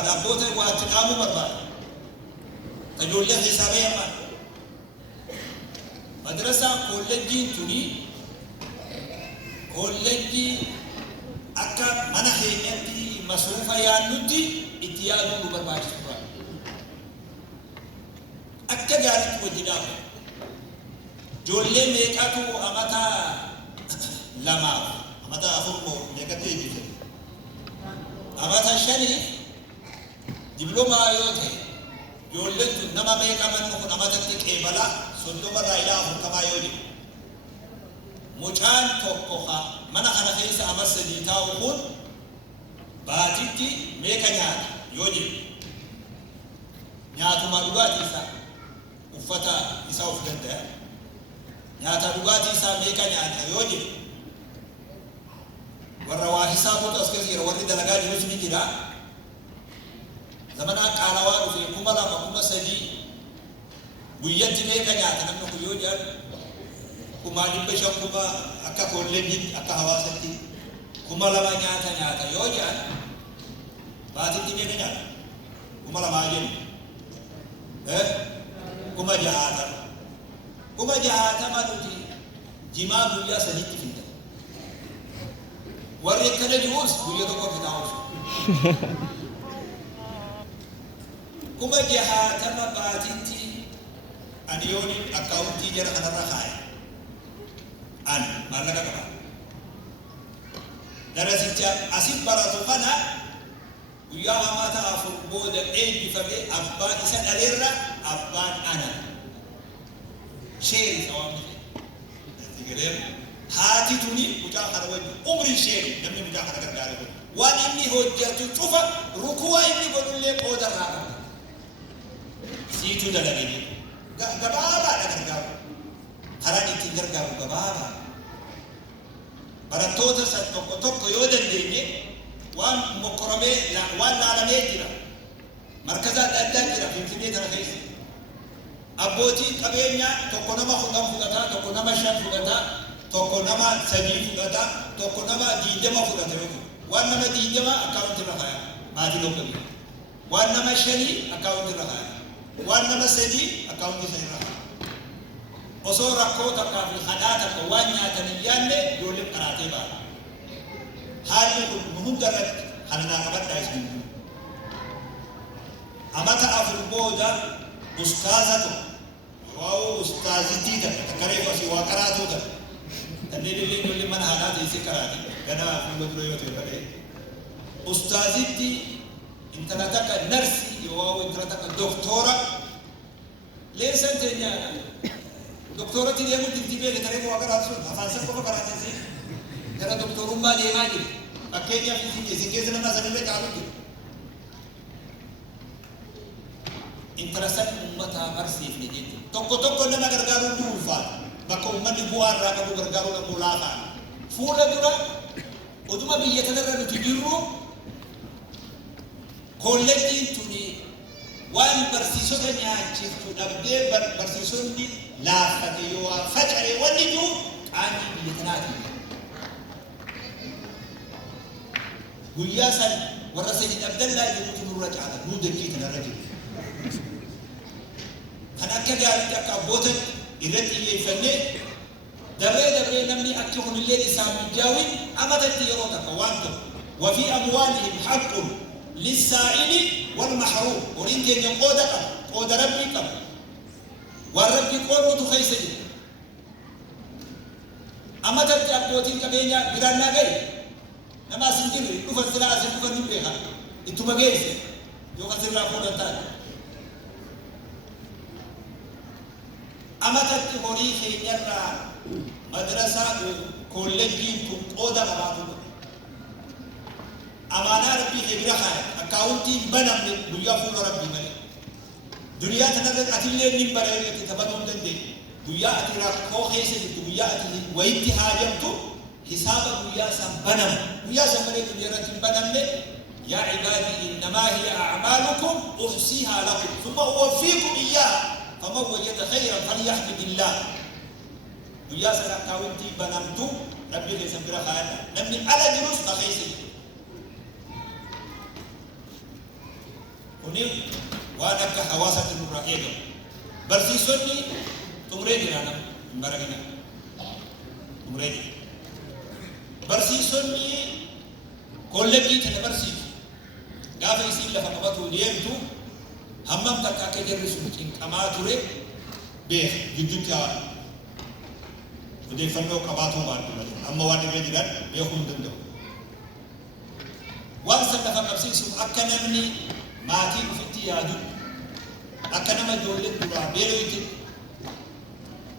Dabboote waa itti dhaamuu barbaada. Ijoollee hisaabee ammaa. Madrasaa kolleejjiin tuni kolleejjii akka mana keenyatti masruufa yaadnutti itti yaaduu nu barbaachisu tura. Akka gaariitti wajji dhaabu. Ijoollee meeqatu amata lamaaf amata afur moo meeqatti eebbise? Amata shanii diploma yote yolletu nama meeqa mannu kun amatatti qeebala soddoma ilaa afurtamaa yoo jedhu mucaan tokko mana kana keessa ama sadii taa'u kun baatitti meeqa nyaata yoo jedhu nyaatuma dhugaatii isaa uffata isaa of danda'a nyaata dhugaatii isaa meeqa nyaata yoo jedhu warra waa hisaabutu as keessa jira warri dalagaa jirus ni jira. Zaman kalawaa dhufee kuma lama kuma sadii guyyatti meeqa nyaata namni kun yoo jedhan kuma dhibba shan kuma akka kolleejjiitti akka hawaasatti kuma lama nyaata yoo jedhan baatitti meeqa nyaata kuma lamaa jennu kuma jahatama nuti jimaa guyyaa sadiitti finta warri akkana jiruus guyya tokko fitaa'uus kuma jahatama baatitti ani yooni akkaawuntii jara kanarra kaaya an maallaqa qaba darasicha asin baratu kana guyyaa hamaata afur booda eebbifamee abbaan isa dhaleerra abbaan ana sheeri qabamu haati tuni mucaa kana wajji umri sheeri namni mucaa kana gargaare kun waan inni hojjetu cufa rukuwaa inni godhullee qoodarraa qaba siitu dalagani gabaabaa dha gargaaru karaan ittiin gargaaru gabaabaa barattoota san tokko yoo dandeenye waan mokkoramee waan laalamee jira markaza adda addaa jira finfinnee tana keessa abbootiin qabeenyaa tokko nama 10 fudhataa tokko nama 5 fudhataa tokko nama 3 fudhataa tokko nama 20 fudhata waan nama 20 akkaawuntii irra kaaya maatii lokkabii waan nama 5 akkaawuntii irra kaaya waan nama sadii akkaawuntii isa irraa osoo rakkoo takkaa fi hadhaa takka waan nyaatan hin yaanne ijoolleen qaraatee baala haalli kun nu hundarratti hannaa qabadhaa isin amata afur booda ustaazatu waaw ustaazittii takka takkaree asii waa qaraatuu takka kanneen illee ijoolleen mana haadhaa teessee qaraate ganaa fuula dura yoo ta'e badee ustaazittii intala takka narsi yoo intala takka doktora leesan tenya doktora ti deemu dibdibee letaree waa qaraatu afaan san qofa qaraatee gara doktorummaa deemaa jiru fakkeenyaaf isin keessa nama sanillee caalu jiru intala san uummataa barsiifne jechuudha tokko nama gargaaruun ni ulfaata bakka uummanni bu'aa irraa qabu gargaaruu qabu laafaa fuula dura oduma biyya kanarra nuti jirru kolleejjiin tuni waan barsiisota nyaachiftu dhabdee barsiisonni laafate yoo faca'e wanni jiru qaanii biyya kanaati. Guyyaa san warra Sayyid Abdallaa jedhutu nurra caala nuu dakkii kanarra jiru. Kan akka gaariitti akka abboota irratti xiyyeeffannee dabree namni akka hunillee isaan mijaawin amatatti yeroo takka waan tokko وفي أموالهم حق للسائل والمحروم ورين كن يقودك قود ربك والرب قوله تخيسج أما تبت أبوتين كبينيا برانا غير نما سنجر نفسر أسر نفسر نبيها إتما غير يوخسر رافون التالي أما تبت هوري خينير مدرسة كولجين تقودا غرابون أمانة ربي كبيرة أكاونتي بنام بيا فول ربي ملك دنيا تنادى أتيلي من بريء تتبادل دندي بيا أتيرا كوخيس بيا أتيلي وإنتهاجم تو حساب بيا سام بنام بيا سام ملك دنيا رتين بنام يا عبادي إنما هي أعمالكم أحصيها لكم ثم أوفيكم إياها فمن وجد خيرا فليحمد الله بيا سام أكاونتي بنام تو ربي كسبرا خير نبني على جلوس أخيسي kuni waan akka hawaasatti nurraa eegamu. Barsiisonni xumuree jira nama hin baragina. Xumuree jira. Barsiisonni kolleejjii tana barsiisu gaafa isiin lafa qabatu deemtu hammam takka akka jarri sun cinqamaa ture beeka gidduutti haa odeeffannoo qabaatuu baadhu malee amma waan irra jiran beekuu hin danda'u. Waan san lafa qabsiisuuf akka namni maatii ofitti yaadu akka nama ijoollee duraa beelootti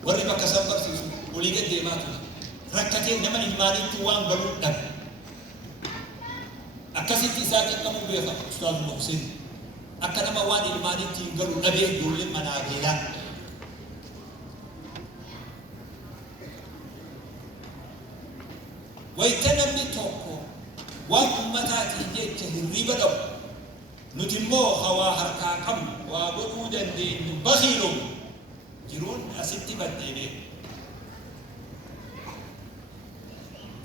warri bakka san barsiisu olii gad deemaa ture. Rakkatee nama ilmaanitti waan galuu dhabe. Akkasitti isaa xiqqamuu beeka Ustaaz Muhsin. Akka nama waan ilmaanitti hin galu dhabee ijoollee manaa beelaa. Wayita namni tokko waan ummataatiin jecha hirriba dhabu. Nuti immoo hawaa harkaa qabnu waa godhuu dandeenyu bakiiluu jiruun asitti baddee beeku.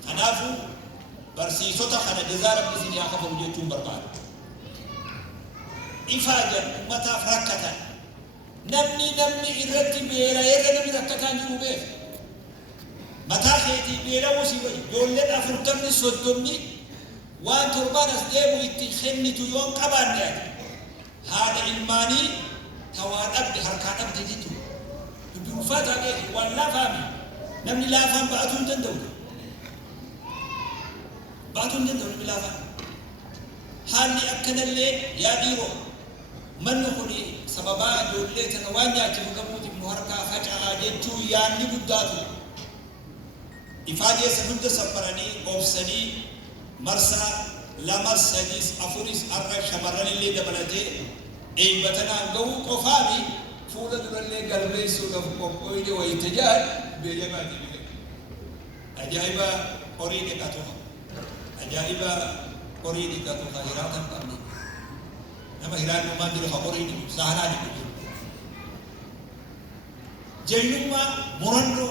Kanaafuu barsiisota kana jazaa rabbi isin haa kafalu jechuun barbaada. Ifaajan ummataaf rakkatan namni irratti beela'eerra namni rakkataan jiru beeku. Mataa keetii beela'uu si wayyi ijoolleen 40 30 waan torbaan as deemu itti kennitu yoon qabaanne ati haadha ilmaanii tawaa dhabde harkaa dhabde jechuudha. Dubbii ulfaataa beeku waan laafaami namni laafaan ba'atuu hin danda'u. Baatun danda'u ni bilaafa. Haalli akkanallee yaa dhiiroo manni kuni sababaa ijoollee tana waan nyaachisu qabuutiif nu harkaa faca'aa jechuu yaanni guddaatu. Ifaajeessa hunda saffaranii obsanii marsaa 2 3 4 har'a shamarran illee dabalatee eebbatanaan gahuu qofaami fuula durallee galmeessuudhaaf qophooyne wayita jaal beeyamaatii bile. Ajaa'iba horii dhiqatuma. Ajaiba horii dhiqatu ka hiraatan qabne nama hiraan uumaan jiru ka horii dhiqu sahanaa dhiqu jennummaa murannoo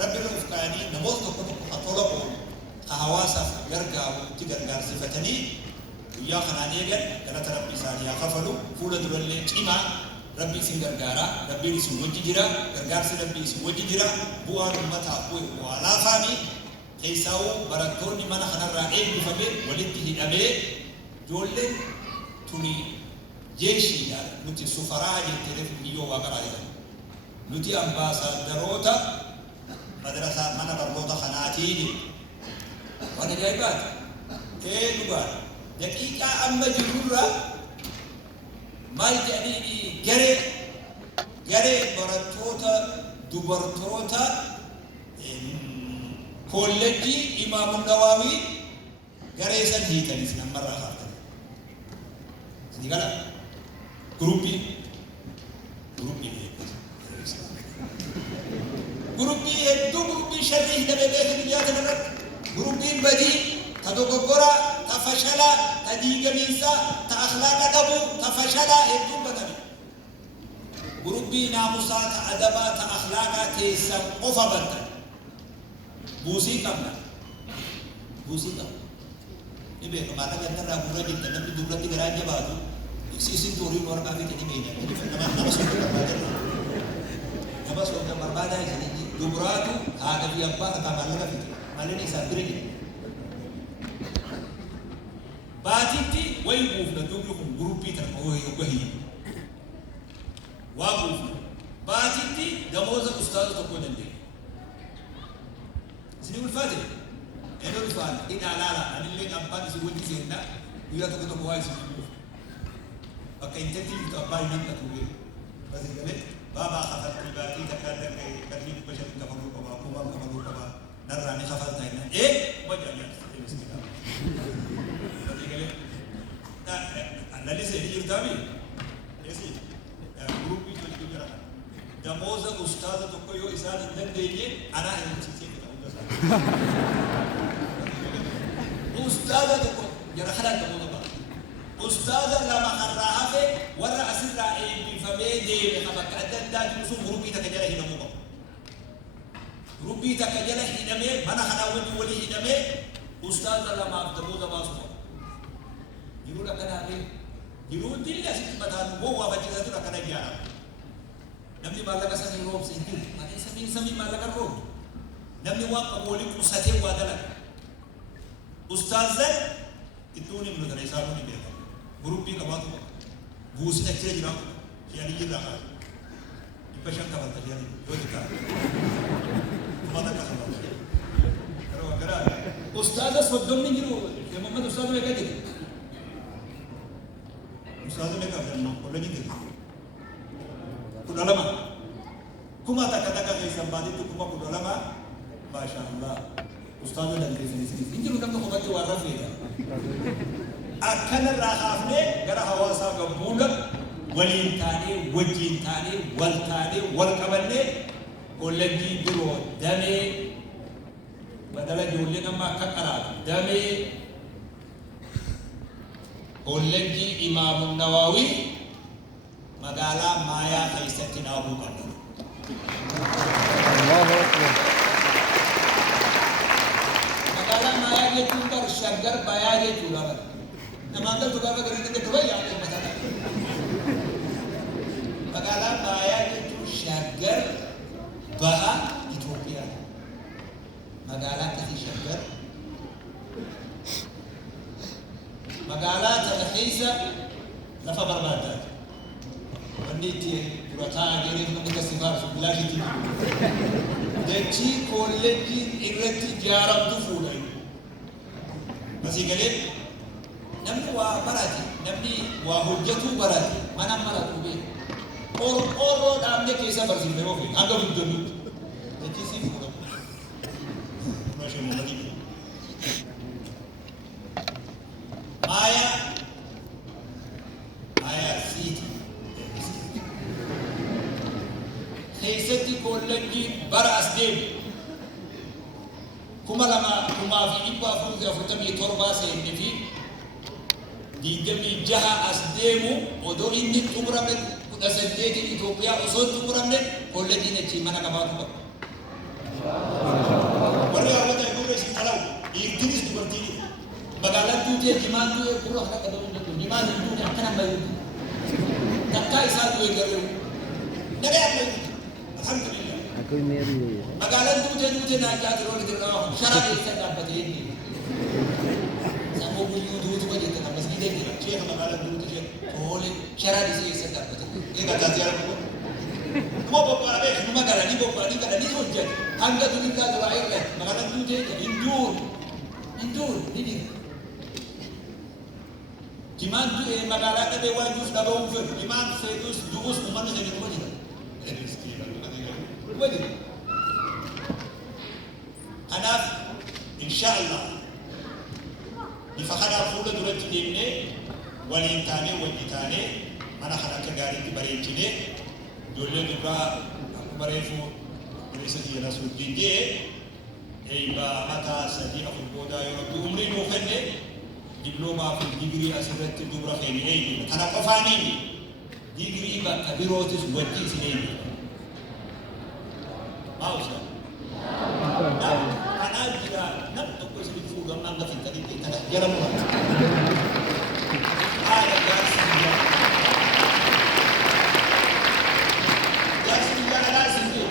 rabbi irra of kaayanii namoota tokko tokko ka tola oolu ka hawaasaaf gargaaru itti gargaarsifatanii guyyaa kanaan eegan galata rabbi isaanii haa kafalu fuula durallee cimaa rabbi isin gargaaraa rabbiin isin wajji jira gargaarsi rabbi isin wajji jira bu'aan ummataaf bu'aa laafaanii keessaa'u barattoonni mana kanarraa eebbifame walitti hidhamee ijoolleen tuni jeeshiidhaan nuti sufaraa jettee biyyoo waaqaraa jedhamu. Nuti ambaasaadarota madrasaa mana barnoota kanaatiin waan ajaa'ibaati. Dhugaa daqiiqaa amma jirurra maal jedhanii garee barattoota dubartoota kolleejjii Imaamun Nawaawii garee san hiikanis namarraa kaaftan. Sini gala gruppii hedduu gruppii sharrii hidhamee beekan biyyaa kanarratti gruppiin badii ta dogoggoraa ta fashalaa ta diigamiinsaa ta akhlaaqa dhabuu ta fashalaa hedduun badame. Gruppii naamusaa ta adabaa ta akhlaaqaa teessan qofa bantan. Buusii qabna. Ni beeka mata gantarraa gurra jirta namni duratti garaa jabaatu isin tuuriin warqaa fi kenni beenya. Nama soota barbaadaa isanii duburaatu haadha fi abbaa tataa maallaqa fite malleen isaan bira jiru. Baatitti wayi buufna dubni kun guruppii tan wahii waa buufna baatitti gamooza ustaaza tokko dandeenya. Sini ulfaate eno ulfaate ilaalaala anillee abbaan isin wajji seenna guyyaa tokko waa isin buufa bakka intetti jirtu abbaa hin hanqatu basii galee baabaa kafaltii baatii takkaa danqee qarshii 500 kafaluu qabaa kumaan kafaluu qabaa narraa ni kafaltaa hinna wajjaan basii galee lalisee jirtaami guruppii tolchuu jira damooza ustaaza tokko yoo isaan hin dandeenye anaa hin himsiisee Ustaza tokko jara kanaan namoota ba'a. Ustaza lama har'aa hafe warra asirraa eebbifamee deeme kan bakka adda addaa jiru sun guruppii takka jala hidhamuu qabu. Guruppii takka jala hidhamee mana kanaa wajjin walii hidhamee ustaza lamaaf namoota baasuu qabu. Jiruun akkanaa fi Jiruun dilli asitti mataan gowwaa fachiisatu akkana ijaarama. Namni maallaqa samii roobse hin jiru. Ati samii maallaqa roobdu. Namni waan qabu waliin qusatee waa dalaga. Ustaazan ittuun himnu tana isaa kun hin beekamu. Gurubbii qabaatu buusina achirra jiraatu shiyanii jirraa qaba. Dhibba shan qabata shiyanii yoo xiqqaa. Kuma takka qabata. Yeroo garaa ustaaza soddomni jiru. Muhammad ustaaza meeqa jiru? Ustaaza meeqa jiru? Kolleejii jiru. Kudha lama. Kuma takka keessan baatitti kuma kudha lama. Masha Allah. Ustaaza dandeessanii sinis. Injiru namni qofatti waan rafeedha. Akkana irraa haafnee gara hawaasaa gambuudha waliin taanee wajjiin taanee wal qabannee kolleejjii biroo damee badala ijoolleen amma akka qaraatu damee kolleejjii Imaamu Nawaawii magaalaa Maayaa keessatti dhaabuu qabna. Magaalaa Maayaa jechuun gar shaggar bayaa jechuudha. Namaan galtu gaafa gadi dandee dura yaa'u mataa. Magaalaa Maayaa jechuun shaggar baha Itoophiyaa. Magaalaa akkasii shaggar. Magaalaa tana keessa lafa barbaaddaati. Wanni itti dura taa'aa jireef namni kasi faarsu bilaashitti. Dachii kolleejjiin irratti ijaaramtu fuudhan. Masii galee namni waa barate, namni waa hojjetu barate, mana maratu beeku. Qorqorroo dhaabne keessa barsiifne ofi hanga guddannutti. Dachii sii fuudhamu. Mashee mul'atu. Maayaa siiti. Keessatti kolleejjii bara as deemu. 2047 seenne fi 26 as deemu odoo inni xumurame 18 Itoophiyaa osoo xumuramne kolleejjiin achi mana qabaatu qaba. Warri hawwata gurra isin qalau dhiirtinis dubartiin magaalaan duutee jimaan du'e gurra kana qabuu hin danda'u. Jimaan hin duune akkana bayu. Takkaa isaa du'e garuu nagaa bayu. Alhamdulillah. Magaalaan duutee naajaa tiroo ni tiroo sharaa keessa dhaabbatee inni. Sammuu guyyuu duutu bajeetta kan masgiidee jira. Sheekha magaalaan duutee toole sharaa keessa dhaabbatee. Egaa taasisa argamu. Kuma bobba'amee numa galanii galanii hojjetu. Hanga durii kaa duraa irratti magaalaan duutee hinduun ni dira. Jimaan du'e magaalaa dhabee waan duuf dhaba'uu fedhu. Jimaan fedhus du'us uummanni sadi kuma jira. Kanaaf inshaallah bifa kanaan fuula duratti deemnee waliin taanee wajji taanee mana kana akka gaariitti bareechinee ijoollee durbaa akkuma reefuu Reessa Jiyana Suuddin jee eeybaa mataa sadii afur boodaa yoo rabbi umrii nuu kenne diploomaa fi digirii asirratti dubra keenya eeyyuu kana qofaaniin digirii bakka birootis wajji isin eeyyuu. Mausa. Karena jika nak toko sini juga anggap tadi kita jalan muat. Ada gas dia. Gas dia ada sini.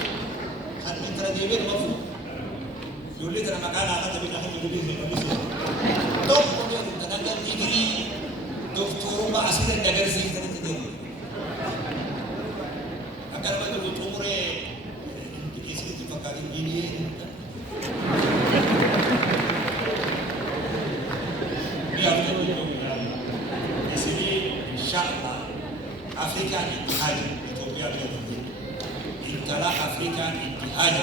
Kan kita dia mafu. Dulu kita makan apa tapi nak lebih lebih. Top kemudian kita nak degree doktor rumah asisten negara sini tadi tidak. Akan betul umure kali ini biar di sini insyaallah Afrika Ittihad Ethiopia intala Afrika Ittihad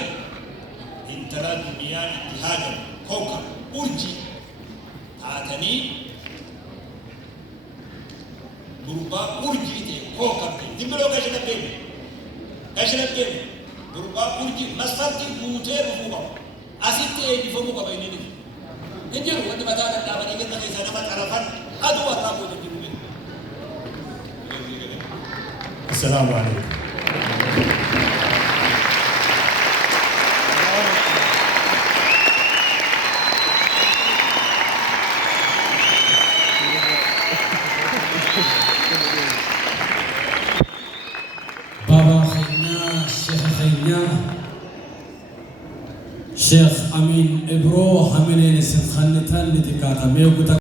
intala dunia Ittihad koka urji taatani berubah urji itu koka dibelo kasih Berubah urji masfarti buutee dhufuu qaba. Asitti eebbifamuu qaba inni dhufu. Hin jiru wanti mataa dadhaabanii kenna keessaa nama xarafan aduu warraa booda jiru. Assalaamu alaikum. keenya Sheikh Amin Ibro Haminen Sinkhanitan Litikata Meeguta